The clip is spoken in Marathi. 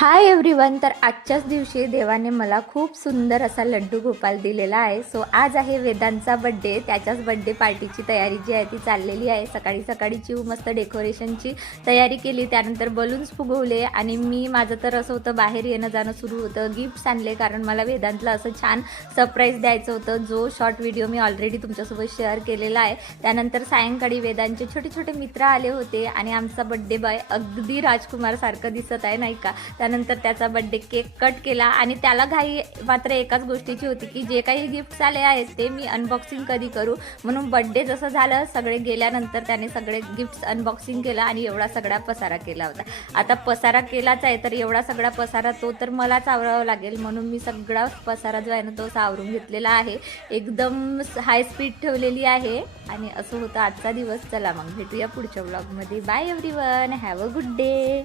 Hi everyone. तर आजच्याच दिवशी देवाने मला खूप सुंदर असा लड्डू गोपाल दिलेला आहे. सो आज आहे वेदांचा बड्डे. त्याच्याच बड्डे पार्टीची तयारी जी आहे ती चाललेली आहे. सकाळी सकाळी चिव मस्त डेकोरेशनची तयारी केली, त्यानंतर बलून्स फुगवले आणि माझं तर असं होतं बाहेर येणं जाणं सुरू होतं. गिफ्ट्स आणले कारण मला वेदांतला असं छान सरप्राईज द्यायचं होतं, जो शॉर्ट व्हिडिओ मी ऑलरेडी तुमच्यासोबत शेअर केलेला आहे. त्यानंतर सायंकाळी वेदांचे छोटे छोटे मित्र आले होते आणि आमचा बड्डे बॉय अगदी राजकुमार सारखं दिसत आहे नाही का. त्यानंतर त्याचा बड्डे केक कट केला आणि त्याला घाई मात्र एकाच गोष्टीची होती की जे काही गिफ्ट्स आले आहेत ते मी अनबॉक्सिंग कधी करू. म्हणून बड्डे जसं झालं सगळे गेल्यानंतर त्याने सगळे गिफ्ट्स अनबॉक्सिंग केला आणि एवढा सगळा पसारा केला होता. आता पसारा केलाच आहे तर एवढा सगळा पसारा तो तर मलाच आवरावा लागेल, म्हणून मी सगळा पसारा जो आहे ना तो आवरून घेतलेला आहे. एकदम हाय स्पीड ठेवलेली आहे आणि असं होतं आजचा दिवस. चला मग भेटूया पुढच्या व्लॉगमध्ये. Bye everyone, have a good day.